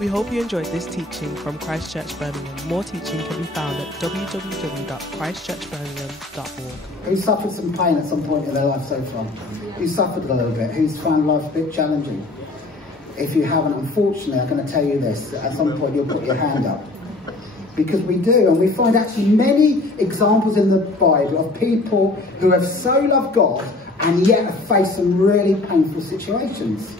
We hope you enjoyed this teaching from Christ Church Birmingham. More teaching can be found at www.christchurchbirmingham.org. Who suffered some pain at some point in their life so far? Who suffered a little bit? Who's found life a bit challenging? If you haven't, unfortunately, I'm going to tell you this. At some point, you'll put your hand up. Because we do, and we find actually many examples in the Bible of people who have so loved God and yet have faced some really painful situations.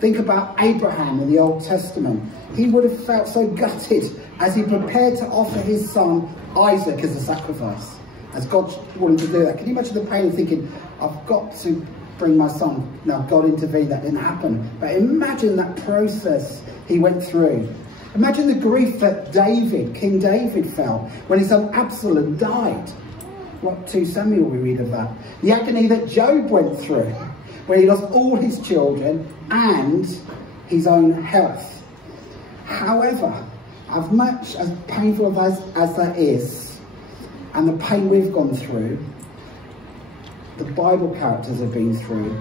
Think about Abraham in the Old Testament. He would have felt so gutted as he prepared to offer his son Isaac as a sacrifice, as God wanted to do that. Can you imagine the pain of thinking, I've got to bring my son? Now, God intervened, that didn't happen. But imagine that process he went through. Imagine the grief that King David felt when his son Absalom died. What, 2 Samuel we read of that. The agony that Job went through, where he lost all his children and his own health. However, as much as painful as that is, and the pain we've gone through, the Bible characters have been through,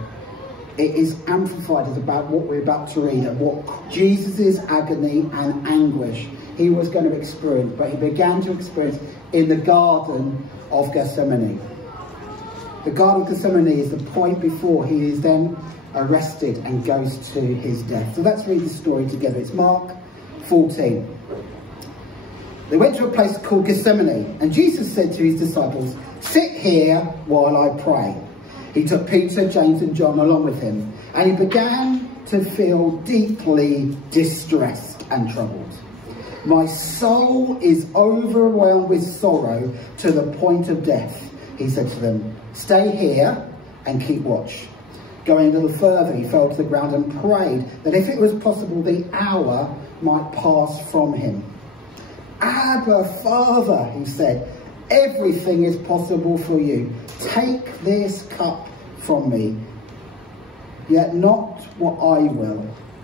it is amplified as about what we're about to read and what Jesus' agony and anguish he was going to experience, but he began to experience in the Garden of Gethsemane. The Garden of Gethsemane is the point before he is then arrested and goes to his death. So let's read the story together. It's Mark 14. They went to a place called Gethsemane, and Jesus said to his disciples, "Sit here while I pray." He took Peter, James and John along with him, and he began to feel deeply distressed and troubled. "My soul is overwhelmed with sorrow to the point of death," he said to them. "Stay here and keep watch." Going a little further, he fell to the ground and prayed that if it was possible, the hour might pass from him. "Abba, Father," he said, "everything is possible for you. Take this cup from me, yet not what I will,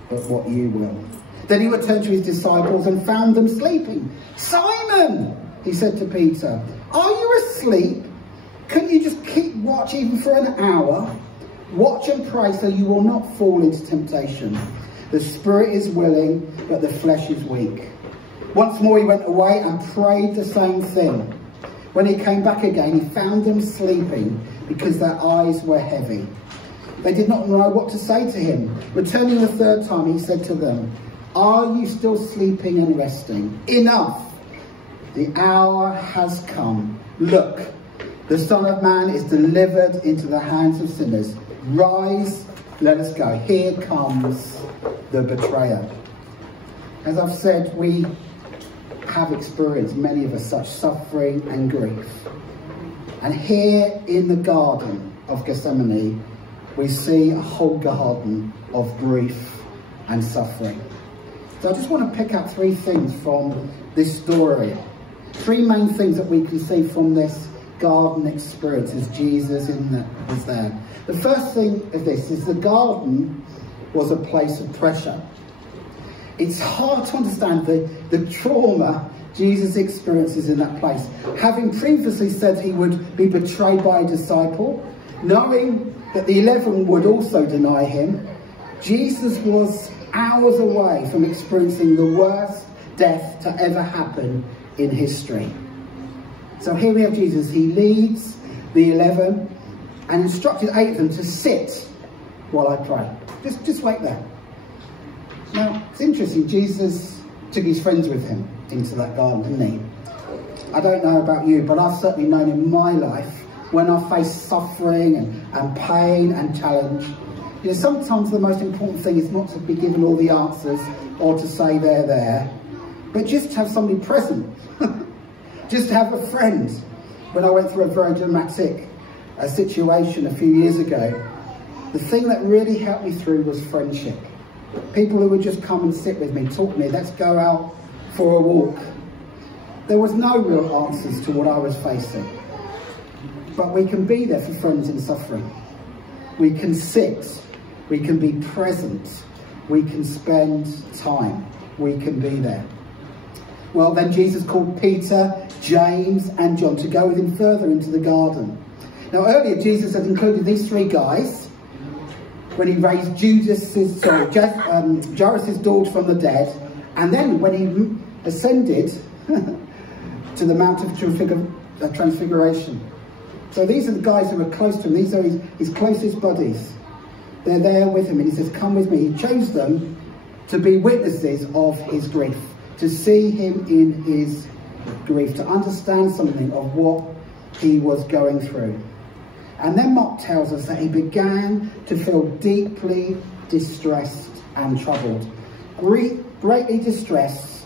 but what you will." Then he returned to his disciples and found them sleeping. "Simon," he said to Peter, "are you asleep? Couldn't you just keep watch even for an hour? Watch and pray so you will not fall into temptation. The spirit is willing, but the flesh is weak." Once more he went away and prayed the same thing. When he came back again, he found them sleeping because their eyes were heavy. They did not know what to say to him. Returning the third time, he said to them, "Are you still sleeping and resting? Enough! The hour has come. Look, the Son of Man is delivered into the hands of sinners. Rise, let us go." Here comes the betrayer. As I've said, we have experienced, many of us, such suffering and grief. And here in the Garden of Gethsemane, we see a whole garden of grief and suffering. So I just want to pick out 3 things from this story. 3 main things that we can see from this garden experience as Jesus was there. The first thing of this is the garden was a place of pressure. It's hard to understand the trauma Jesus experiences in that place. Having previously said he would be betrayed by a disciple, knowing that the 11 would also deny him, Jesus was hours away from experiencing the worst death to ever happen in history. So here we have Jesus. He leads the 11 and instructed 8 of them to sit while I pray. Just wait there. Now, it's interesting, Jesus took his friends with him into that garden, didn't he? I don't know about you, but I've certainly known in my life when I face suffering and pain and challenge, you know, sometimes the most important thing is not to be given all the answers or to say they're there, but just to have somebody present. Just to have a friend. When I went through a very dramatic situation a few years ago, the thing that really helped me through was friendship. People who would just come and sit with me, talk to me, let's go out for a walk. There was no real answers to what I was facing. But we can be there for friends in suffering. We can sit, we can be present, we can spend time, we can be there. Well, then Jesus called Peter, James and John to go with him further into the garden. Now earlier Jesus had included these 3 guys when he raised Jairus' daughter from the dead, And then when he ascended to the Mount of Transfiguration. So these are the guys who are close to him. These are his closest buddies. They're there with him, and he says, come with me. He chose them to be witnesses of his grief, to see him in his grief, to understand something of what he was going through. And then Mark tells us that he began to feel deeply distressed and troubled. Greatly distressed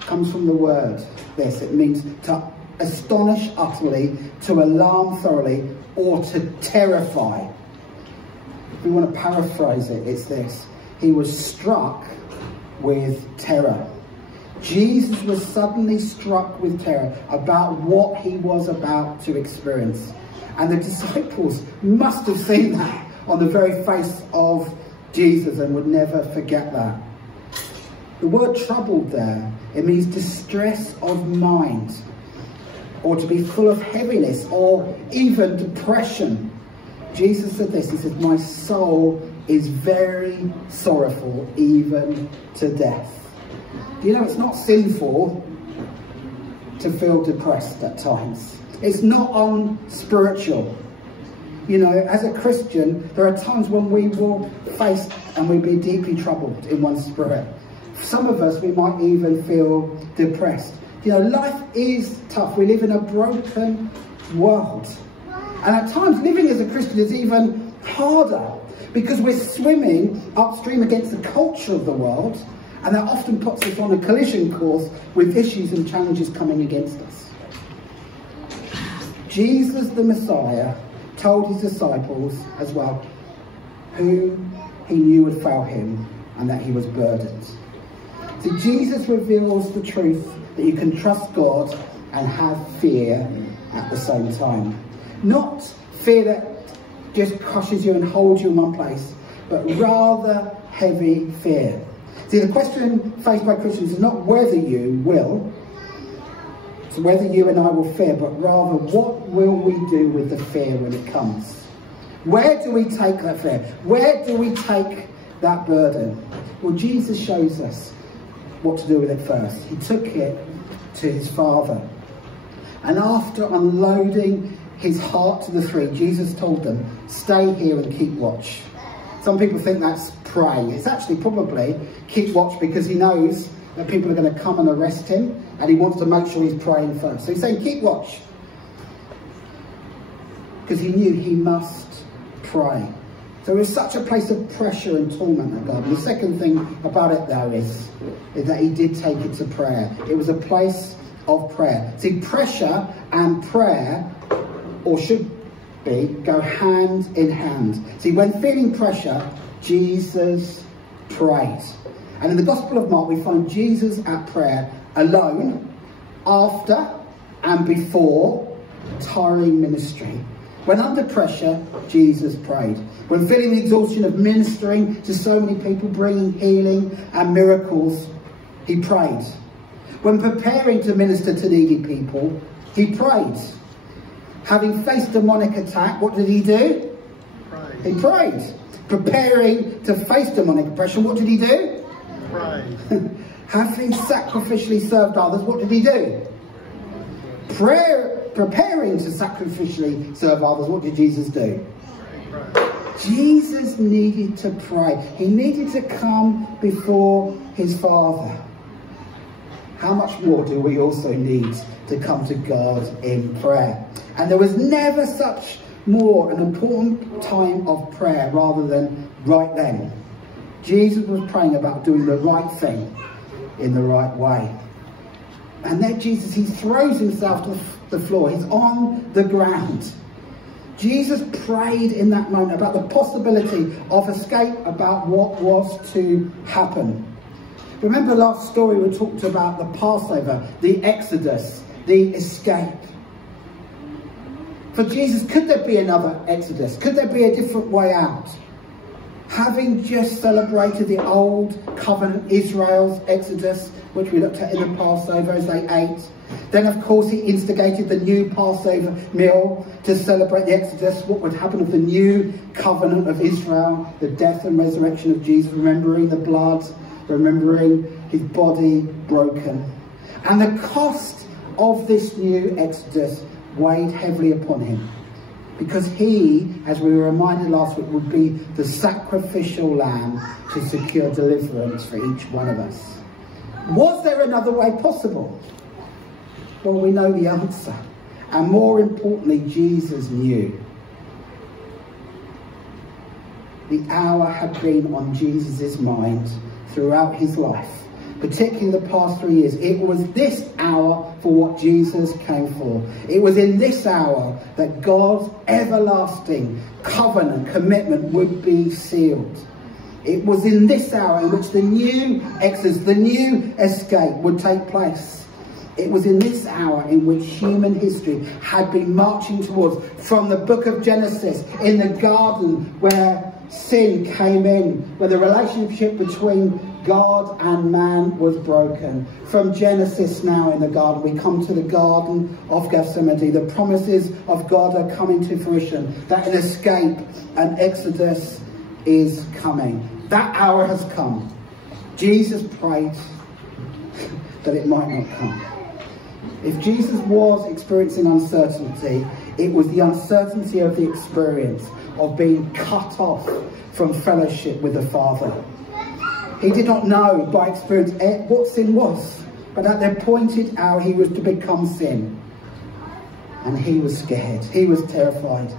comes from the word this. It means to astonish utterly, to alarm thoroughly, or to terrify. If we want to paraphrase it, it's this. He was struck with terror. Jesus was suddenly struck with terror about what he was about to experience. And the disciples must have seen that on the very face of Jesus and would never forget that. The word troubled there, it means distress of mind, or to be full of heaviness, or even depression. Jesus said this, he said, my soul is very sorrowful, even to death. You know, it's not sinful to feel depressed at times. It's not unspiritual. You know, as a Christian, there are times when we will face and we'll be deeply troubled in one's spirit. Some of us, we might even feel depressed. You know, life is tough. We live in a broken world. And at times, living as a Christian is even harder because we're swimming upstream against the culture of the world, and that often puts us on a collision course with issues and challenges coming against us. Jesus, the Messiah, told his disciples as well who he knew would fail him and that he was burdened. So Jesus reveals the truth that you can trust God and have fear at the same time. Not fear that just crushes you and holds you in one place, but rather heavy fear. See, the question faced by Christians is not whether you will, so whether you and I will fear, but rather what will we do with the fear when it comes? Where do we take that fear? Where do we take that burden? Well, Jesus shows us what to do with it first. He took it to his Father. And after unloading his heart to the three, Jesus told them, stay here and keep watch. Some people think that's praying. It's actually probably keep watch because he knows that people are going to come and arrest him, and he wants to make sure he's praying first. So he's saying keep watch, because he knew he must pray. So it was such a place of pressure and torment at God. And the second thing about it, though, is that he did take it to prayer. It was a place of prayer. See, pressure and prayer, or should be, go hand in hand. See, when feeling pressure, Jesus prayed. And in the Gospel of Mark, we find Jesus at prayer alone, after and before tiring ministry. When under pressure, Jesus prayed. When feeling the exhaustion of ministering to so many people, bringing healing and miracles, he prayed. When preparing to minister to needy people, he prayed. Having faced demonic attack, what did he do? He prayed. Preparing to face demonic oppression, what did he do? Prayed. Having sacrificially served others, what did he do? Preparing to sacrificially serve others, what did Jesus do? Jesus needed to pray. He needed to come before his Father. How much more do we also need to come to God in prayer? And there was never such more an important time of prayer rather than right then. Jesus was praying about doing the right thing in the right way. And then Jesus, he throws himself to the floor. He's on the ground. Jesus prayed in that moment about the possibility of escape, about what was to happen. Remember last story we talked about the Passover, the Exodus, the escape. For Jesus, could there be another Exodus? Could there be a different way out? Having just celebrated the old covenant Israel's Exodus, which we looked at in the Passover as they ate, then of course he instigated the new Passover meal to celebrate the Exodus, what would happen of the new covenant of Israel, the death and resurrection of Jesus, remembering the blood remembering his body broken. And the cost of this new exodus weighed heavily upon him, because he, as we were reminded last week, would be the sacrificial lamb to secure deliverance for each one of us. Was there another way possible? Well, we know the answer. And more importantly, Jesus knew. The hour had been on Jesus' mind throughout his life, particularly the past 3 years. It was this hour for what Jesus came for. It was in this hour that God's everlasting covenant commitment would be sealed. It was in this hour in which the new exodus, the new escape would take place. It was in this hour in which human history had been marching towards, from the book of Genesis, in the garden where sin came in, where the relationship between God and man was broken. From Genesis now in the garden, we come to the Garden of Gethsemane. The promises of God are coming to fruition, that an escape, an exodus is coming. That hour has come. Jesus prayed that it might not come. If Jesus was experiencing uncertainty, it was the uncertainty of the experience of being cut off from fellowship with the Father. He did not know by experience what sin was, but at the appointed hour he was to become sin. And he was scared, he was terrified.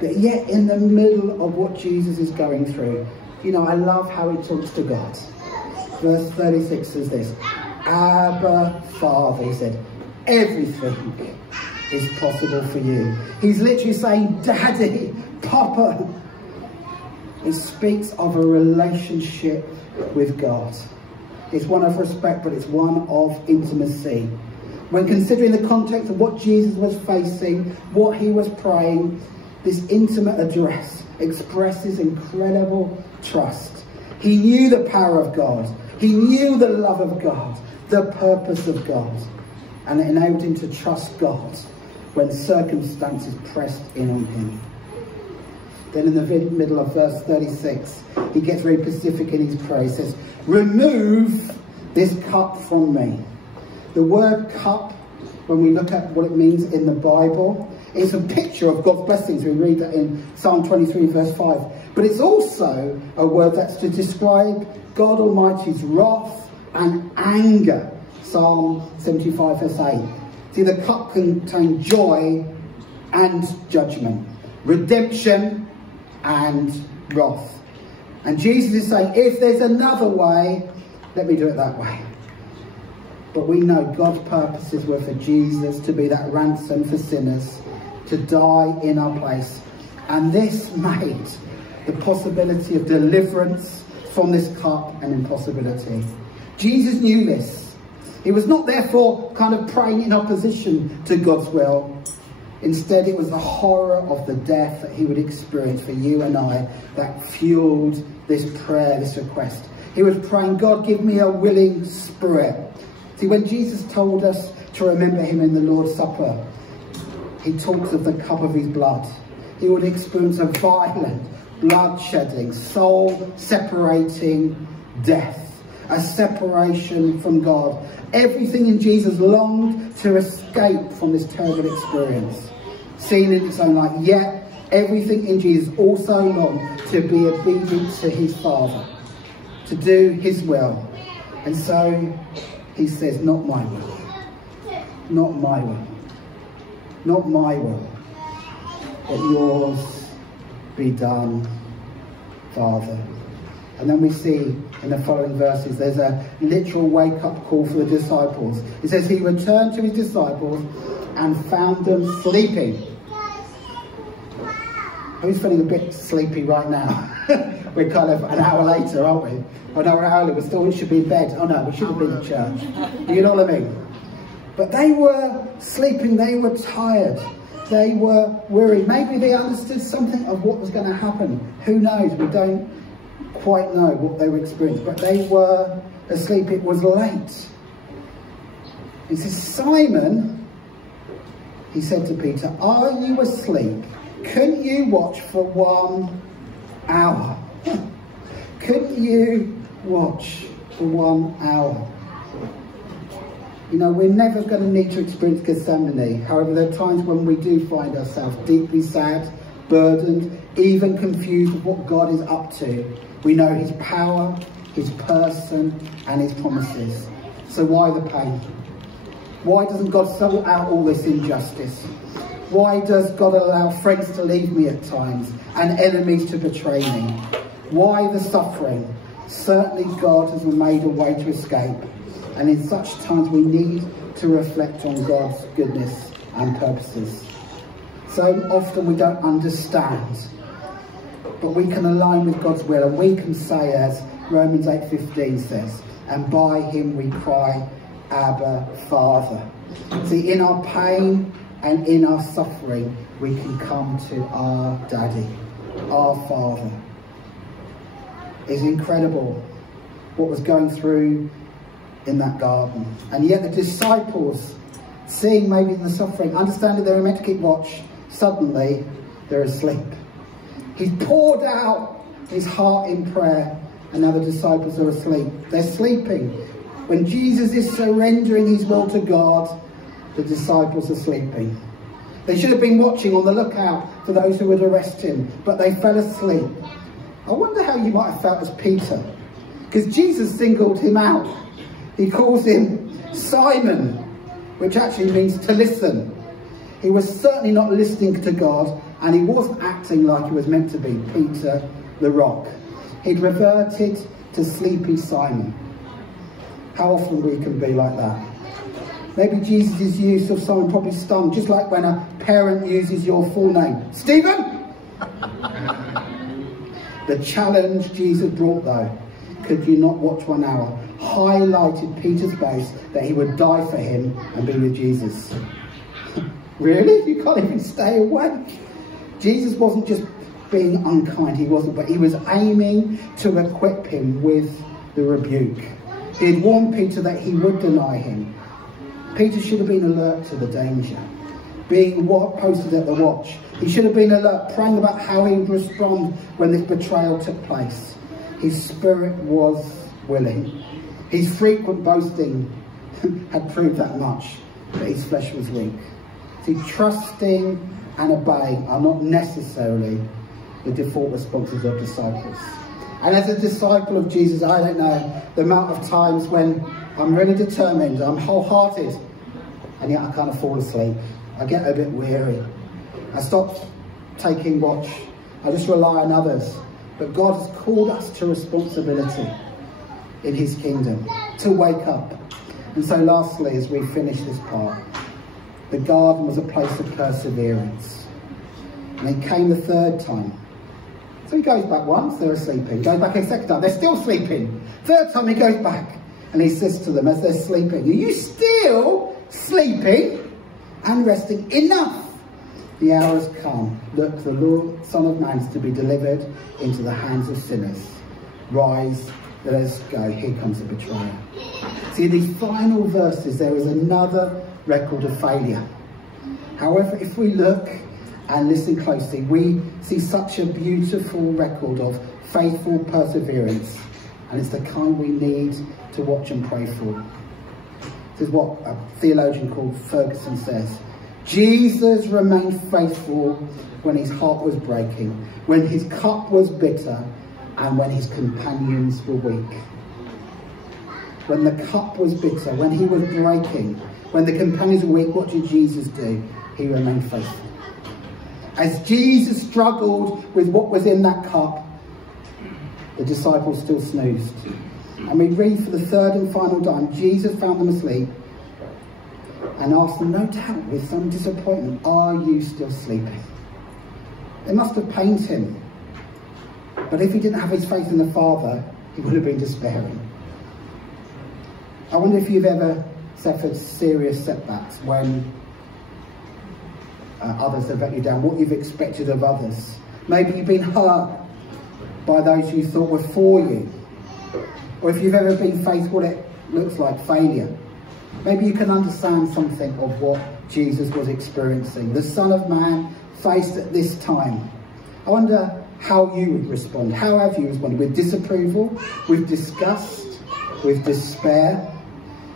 But yet in the middle of what Jesus is going through, you know, I love how he talks to God. Verse 36 says this: Abba, Father, he said, everything is possible for you. He's literally saying, Daddy, Papa. It speaks of a relationship with God. It's one of respect, but it's one of intimacy. When considering the context of what Jesus was facing, what he was praying, this intimate address expresses incredible trust. He knew the power of God. He knew the love of God, the purpose of God. And it enabled him to trust God when circumstances pressed in on him. Then in the middle of verse 36, he gets very specific in his prayer. He says, remove this cup from me. The word cup, when we look at what it means in the Bible, it's a picture of God's blessings. We read that in Psalm 23 verse 5. But it's also a word that's to describe God Almighty's wrath and anger. Psalm 75 verse 8. See, the cup contains joy and judgment, redemption and wrath. And Jesus is saying, if there's another way, let me do it that way. But we know God's purposes were for Jesus to be that ransom for sinners, to die in our place. And this made the possibility of deliverance from this cup an impossibility. Jesus knew this. He was not therefore kind of praying in opposition to God's will. Instead, it was the horror of the death that he would experience for you and I that fueled this prayer, this request. He was praying, God, give me a willing spirit. See, when Jesus told us to remember him in the Lord's Supper, he talks of the cup of his blood. He would experience a violent, blood-shedding, soul-separating death, a separation from God. Everything in Jesus longed to escape from this terrible experience, seen in its own light. Yet, everything in Jesus also longed to be obedient to his Father, to do his will. And so, he says, not my will, not my will, not my will, but yours be done, Father. And then we see in the following verses, there's a literal wake-up call for the disciples. It says, he returned to his disciples and found them sleeping. Who's feeling a bit sleepy right now? We're kind of an hour later, aren't we? Oh no, we're early, we should be in bed. Oh no, we should have been at church. You know what I mean? But they were sleeping, they were tired. They were weary. Maybe they understood something of what was going to happen. Who knows? We don't quite know what they were experiencing, but they were asleep. It was late. He says, Simon, he said to Peter, are you asleep? Couldn't you watch for 1 hour? Couldn't you watch for 1 hour. You know, we're never going to need to experience Gethsemane. However, there are times when we do find ourselves deeply sad, burdened, even confused with what God is up to. We know his power, his person, and his promises. So why the pain? Why doesn't God sort out all this injustice? Why does God allow friends to leave me at times and enemies to betray me? Why the suffering? Certainly God has made a way to escape. And in such times we need to reflect on God's goodness and purposes. So often we don't understand, but we can align with God's will, and we can say, as Romans 8:15 says, and by him we cry, Abba, Father. See, in our pain and in our suffering, we can come to our Daddy, our Father. It's incredible what was going through in that garden. And yet the disciples, seeing maybe the suffering, understanding they were meant to keep watch, suddenly they're asleep. He's poured out his heart in prayer, and now the disciples are asleep. They're sleeping. When Jesus is surrendering his will to God, the disciples are sleeping. They should have been watching, on the lookout for those who would arrest him, but they fell asleep. I wonder how you might have felt as Peter, because Jesus singled him out. He calls him Simon, which actually means to listen. He was certainly not listening to God, and he wasn't acting like he was meant to be, Peter the rock. He'd reverted to sleepy Simon. How often we can be like that. Maybe Jesus' use of Simon probably stung, just like when a parent uses your full name. Stephen! The challenge Jesus brought, though, could you not watch 1 hour, highlighted Peter's boast that he would die for him and be with Jesus. Really? You can't even stay awake? Jesus wasn't just being unkind, he wasn't, but he was aiming to equip him with the rebuke. He had warned Peter that he would deny him. Peter should have been alert to the danger, being posted at the watch. He should have been alert, praying about how he would respond when this betrayal took place. His spirit was willing. His frequent boasting had proved that much, but his flesh was weak. See, trusting and obeying are not necessarily the default responses of disciples. And as a disciple of Jesus, I don't know the amount of times when I'm really determined, I'm wholehearted, and yet I kind of fall asleep. I get a bit weary. I stop taking watch. I just rely on others. But God has called us to responsibility in his kingdom, to wake up. And so lastly, as we finish this part, the garden was a place of perseverance. And he came the third time. So he goes back once, they're sleeping. He goes back a second time, they're still sleeping. Third time he goes back and he says to them as they're sleeping, are you still sleeping and resting? Enough! The hour has come. Look, the Lord, Son of Man, is to be delivered into the hands of sinners. Rise, let us go. Here comes the betrayer. See, in these final verses, there is another record of failure. However, if we look and listen closely, we see such a beautiful record of faithful perseverance. And it's the kind we need to watch and pray for. This is what a theologian called Ferguson says. Jesus remained faithful when his heart was breaking, when his cup was bitter, and when his companions were weak. When the cup was bitter, when he was breaking, when the companions were weak, what did Jesus do? He remained faithful. As Jesus struggled with what was in that cup, the disciples still snoozed. And we read for the third and final time, Jesus found them asleep and asked them, no doubt with some disappointment, are you still sleeping? It must have pained him. But if he didn't have his faith in the Father, he would have been despairing. I wonder if you've ever suffered serious setbacks when others have let you down, what you've expected of others. Maybe you've been hurt by those you thought were for you. Or if you've ever been faced what it looks like, failure. Maybe you can understand something of what Jesus was experiencing. The Son of Man faced at this time. I wonder how you would respond. How have you responded? With disapproval? With disgust? with despair.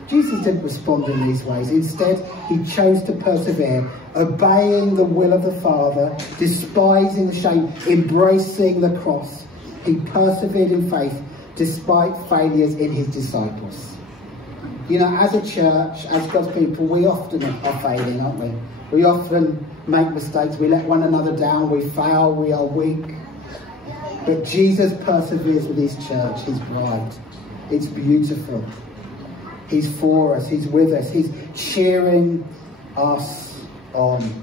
Jesus didn't respond in these ways. Instead, he chose to persevere, obeying the will of the Father, despising the shame, embracing the cross. He persevered in faith despite failures in his disciples. You know, as a church, as God's people, we often are failing, aren't we? We often make mistakes. We let one another down. We fail. We are weak. But Jesus perseveres with his church, his bride. It's beautiful. He's for us. He's with us. He's cheering us on.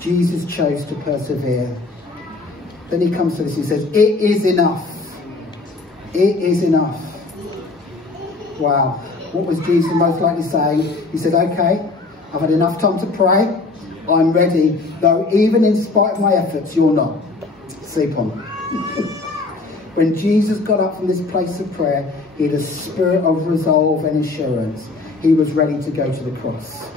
Jesus chose to persevere. Then he comes to this. He says, it is enough. It is enough. Wow. What was Jesus most likely saying? He said, okay, I've had enough time to pray. I'm ready. Though even in spite of my efforts, you're not. Sleep on. When Jesus got up from this place of prayer, he had a spirit of resolve and assurance. He was ready to go to the cross.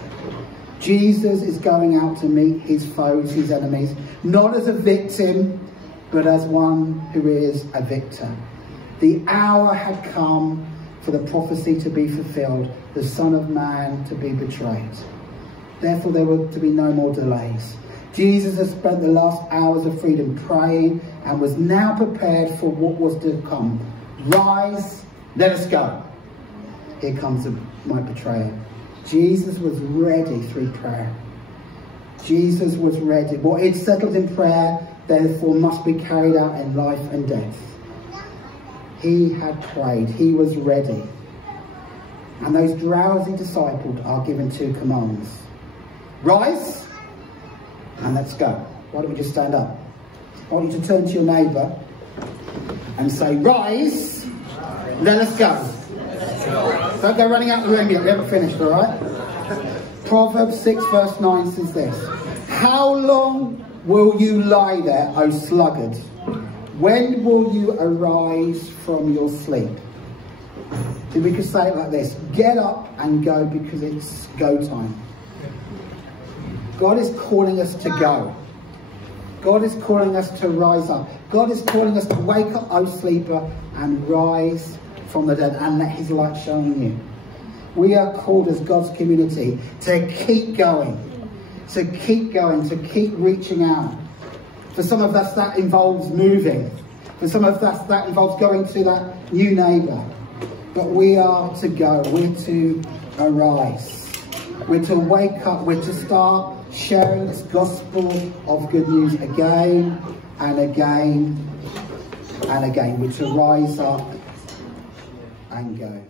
Jesus is going out to meet his foes, his enemies, not as a victim, but as one who is a victor. The hour had come for the prophecy to be fulfilled, the Son of Man to be betrayed. Therefore, there were to be no more delays. Jesus had spent the last hours of freedom praying and was now prepared for what was to come. Rise, let us go. Here comes my betrayer. Jesus was ready through prayer. Jesus was ready. What he'd settled in prayer, therefore, must be carried out in life and death. He had prayed. He was ready. And those drowsy disciples are given two commands. Rise, and let's go. Why don't we just stand up? I want you to turn to your neighbour and say, rise, let us go. Don't go running out the room yet. We haven't finished, all right? Proverbs 6 verse 9 says this. How long will you lie there, O sluggard? When will you arise from your sleep? So we could say it like this. Get up and go, because it's go time. God is calling us to go. God is calling us to rise up. God is calling us to wake up, O sleeper, and rise from the dead and let his light shine on you. We are called as God's community to keep going, to keep reaching out. For some of us that involves moving. For some of us that involves going to that new neighbour. But we are to go, we're to arise. We're to wake up, we're to start sharing this gospel of good news again and again and again. We're to rise up and go.